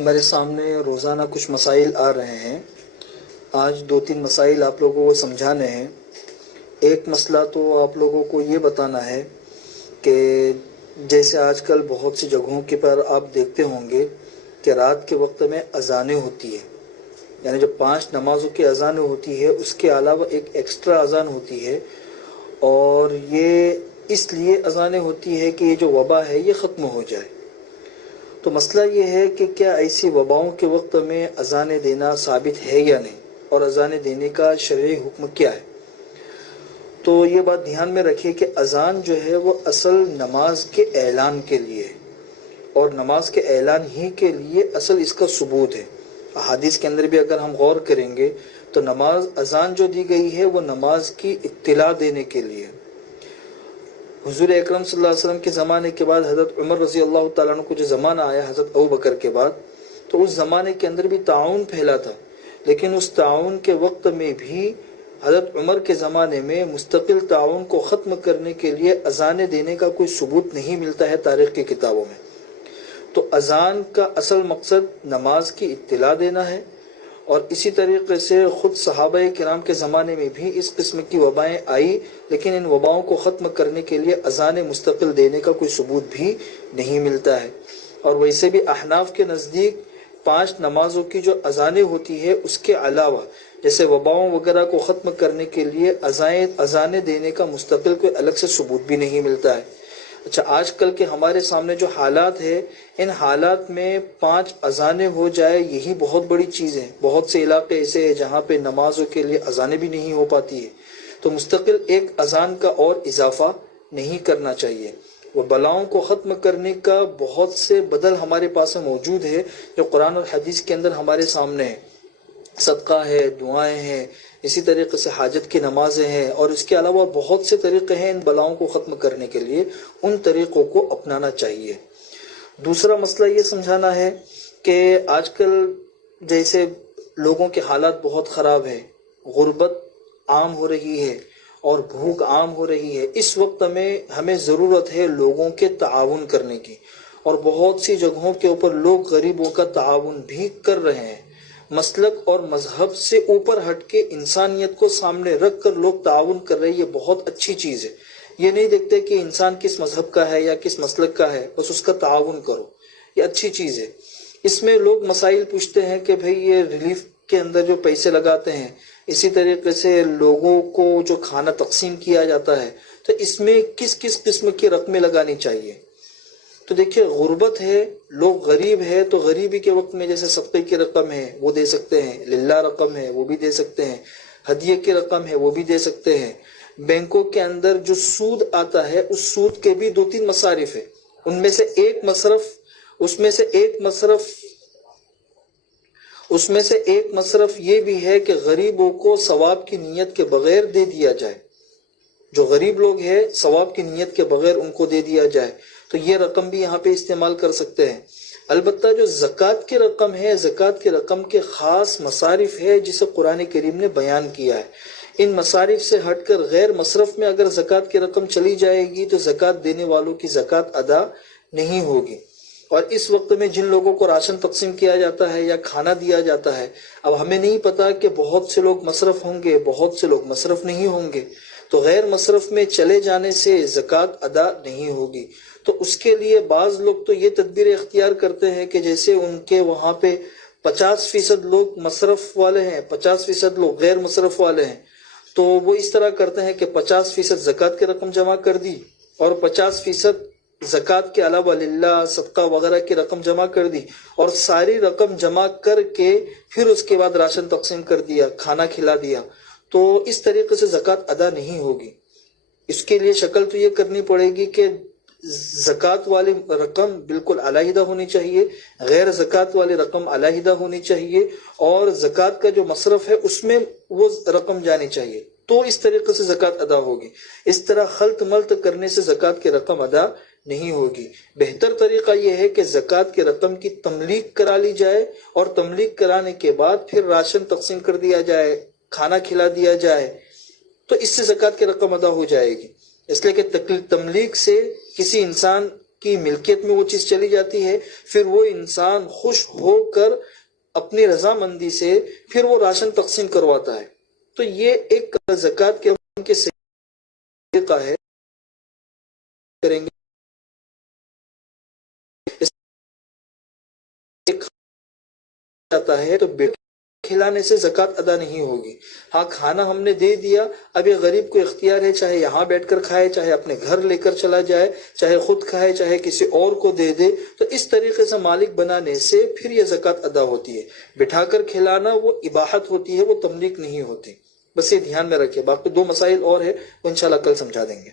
ہمارے سامنے روزانہ کچھ مسائل آ رہے ہیں۔ آج 2-3 مسائل آپ لوگوں کو سمجھانے ہیں۔ ایک مسئلہ تو آپ لوگوں کو یہ بتانا ہے کہ جیسے آج کل بہت سی جگہوں کے پر آپ دیکھتے ہوں گے کہ رات کے وقت میں اذانیں ہوتی ہیں، یعنی جب 5 نمازوں کی اذانیں ہوتی ہے اس کے علاوہ ایک ایکسٹرا اذان ہوتی ہے، اور یہ اس لیے اذانیں ہوتی ہے کہ یہ جو وبا ہے یہ ختم ہو جائے۔ تو مسئلہ یہ ہے کہ کیا ایسی وباؤں کے وقت میں اذانیں دینا ثابت ہے یا نہیں، اور اذانیں دینے کا شرعی حکم کیا ہے۔ تو یہ بات دھیان میں رکھیے کہ اذان جو ہے وہ اصل نماز کے اعلان کے لیے ہے، اور نماز کے اعلان ہی کے لیے اصل اس کا ثبوت ہے۔ احادیث کے اندر بھی اگر ہم غور کریں گے تو نماز اذان جو دی گئی ہے وہ نماز کی اطلاع دینے کے لیے۔ حضور اکرم صلی اللہ علیہ وسلم کے زمانے کے بعد حضرت عمر رضی اللہ تعالیٰ عنہ کو جو زمانہ آیا حضرت ابوبکر کے بعد، تو اس زمانے کے اندر بھی تعاون پھیلا تھا، لیکن اس تعاون کے وقت میں بھی حضرت عمر کے زمانے میں مستقل تعاون کو ختم کرنے کے لیے اذانیں دینے کا کوئی ثبوت نہیں ملتا ہے تاریخ کی کتابوں میں۔ تو اذان کا اصل مقصد نماز کی اطلاع دینا ہے، اور اسی طریقے سے خود صحابہ کرام کے زمانے میں بھی اس قسم کی وبائیں آئی، لیکن ان وباؤں کو ختم کرنے کے لیے اذان مستقل دینے کا کوئی ثبوت بھی نہیں ملتا ہے۔ اور ویسے بھی احناف کے نزدیک 5 نمازوں کی جو اذانیں ہوتی ہے اس کے علاوہ جیسے وباؤں وغیرہ کو ختم کرنے کے لیے اذانیں دینے کا مستقل کوئی الگ سے ثبوت بھی نہیں ملتا ہے۔ اچھا، آج کل کے ہمارے سامنے جو حالات ہے، ان حالات میں 5 اذانیں ہو جائے یہی بہت بڑی چیز ہے۔ بہت سے علاقے ایسے ہیں جہاں پہ نمازوں کے لیے اذانیں بھی نہیں ہو پاتی ہے، تو مستقل ایک اذان کا اور اضافہ نہیں کرنا چاہیے۔ وہ بلاؤں کو ختم کرنے کا بہت سے بدل ہمارے پاس موجود ہے جو قرآن اور حدیث کے اندر ہمارے سامنے ہے۔ صدقہ ہے، دعائیں ہیں، اسی طریقے سے حاجت کی نمازیں ہیں، اور اس کے علاوہ بہت سے طریقے ہیں ان بلاؤں کو ختم کرنے کے لیے، ان طریقوں کو اپنانا چاہیے۔ دوسرا مسئلہ یہ سمجھانا ہے کہ آج کل جیسے لوگوں کے حالات بہت خراب ہیں، غربت عام ہو رہی ہے اور بھوک عام ہو رہی ہے۔ اس وقت میں ہمیں ضرورت ہے لوگوں کے تعاون کرنے کی، اور بہت سی جگہوں کے اوپر لوگ غریبوں کا تعاون بھی کر رہے ہیں۔ مسلک اور مذہب سے اوپر ہٹ کے انسانیت کو سامنے رکھ کر لوگ تعاون کر رہے ہیں، یہ بہت اچھی چیز ہے۔ یہ نہیں دیکھتے کہ انسان کس مذہب کا ہے یا کس مسلک کا ہے، بس اس کا تعاون کرو، یہ اچھی چیز ہے۔ اس میں لوگ مسائل پوچھتے ہیں کہ بھئی یہ ریلیف کے اندر جو پیسے لگاتے ہیں، اسی طریقے سے لوگوں کو جو کھانا تقسیم کیا جاتا ہے، تو اس میں کس کس قسم کی رقمیں لگانی چاہیے۔ تو دیکھیں، غربت ہے، لوگ غریب ہے، تو غریبی کے وقت میں جیسے صدقے کی رقم ہے وہ دے سکتے ہیں، للہ رقم ہے وہ بھی دے سکتے ہیں، ہدیے کی رقم ہے وہ بھی دے سکتے ہیں۔ بینکوں کے اندر جو سود آتا ہے اس سود کے بھی 2-3 مصارف ہیں، ان میں سے ایک مصرف یہ بھی ہے کہ غریبوں کو ثواب کی نیت کے بغیر دے دیا جائے۔ جو غریب لوگ ہیں ثواب کی نیت کے بغیر ان کو دے دیا جائے، تو یہ رقم بھی یہاں پہ استعمال کر سکتے ہیں۔ البتہ جو زکوٰۃ کی رقم ہے، زکوٰۃ کی رقم کے خاص مصارف ہے جسے قرآن کریم نے بیان کیا ہے۔ ان مصارف سے ہٹ کر غیر مصرف میں اگر زکوٰۃ کی رقم چلی جائے گی تو زکوٰۃ دینے والوں کی زکوٰۃ ادا نہیں ہوگی۔ اور اس وقت میں جن لوگوں کو راشن تقسیم کیا جاتا ہے یا کھانا دیا جاتا ہے، اب ہمیں نہیں پتا کہ بہت سے لوگ مصرف ہوں گے، بہت سے لوگ مصرف نہیں ہوں گے، تو غیر مصرف میں چلے جانے سے زکوٰۃ ادا نہیں ہوگی۔ تو اس کے لیے بعض لوگ تو یہ تدبیر اختیار کرتے ہیں کہ جیسے ان کے وہاں پہ 50% لوگ مصرف والے ہیں، 50% لوگ غیر مصرف والے ہیں، تو وہ اس طرح کرتے ہیں کہ 50% زکوٰۃ کی رقم جمع کر دی، اور 50% زکوٰۃ کے علاوہ للہ صدقہ وغیرہ کی رقم جمع کر دی، اور ساری رقم جمع کر کے پھر اس کے بعد راشن تقسیم کر دیا، کھانا کھلا دیا۔ تو اس طریقے سے زکوٰۃ ادا نہیں ہوگی۔ اس کے لیے شکل تو یہ کرنی پڑے گی کہ زکوٰۃ والی رقم بالکل علیحدہ ہونی چاہیے، غیر زکوٰۃ والی رقم علیحدہ ہونی چاہیے، اور زکوٰۃ کا جو مصرف ہے اس میں وہ رقم جانی چاہیے، تو اس طریقے سے زکوٰۃ ادا ہوگی۔ اس طرح خلط ملط کرنے سے زکوٰۃ کی رقم ادا نہیں ہوگی۔ بہتر طریقہ یہ ہے کہ زکوٰۃ کی رقم کی تملیغ کرا لی جائے، اور تملیغ کرانے کے بعد پھر راشن تقسیم کر دیا جائے، کھانا کھلا دیا جائے، تو اس سے زکوٰۃ کی رقم ادا ہو جائے گی۔ اس لیے کہ تملیغ سے کسی انسان کی ملکیت میں وہ چیز چلی جاتی ہے، پھر وہ انسان خوش ہو کر اپنی رضامندی سے پھر وہ راشن تقسیم کرواتا ہے. تو یہ ایک زکوٰۃ کے صحیح طریقہ ہے. کریں گے جاتا ہے تو کھلانے سے زکوٰۃ ادا نہیں ہوگی. ہاں کھانا ہم نے دے دیا، اب یہ غریب کو اختیار ہے، چاہے یہاں بیٹھ کر کھائے، چاہے اپنے گھر لے کر چلا جائے، چاہے خود کھائے، چاہے کسی اور کو دے دے. تو اس طریقے سے مالک بنانے سے پھر یہ زکوٰۃ ادا ہوتی ہے. بٹھا کر کھلانا وہ اباحت ہوتی ہے، وہ تملیک نہیں ہوتی. بس یہ دھیان میں رکھیں. باقی 2 مسائل اور ہیں وہ انشاءاللہ کل سمجھا دیں گے.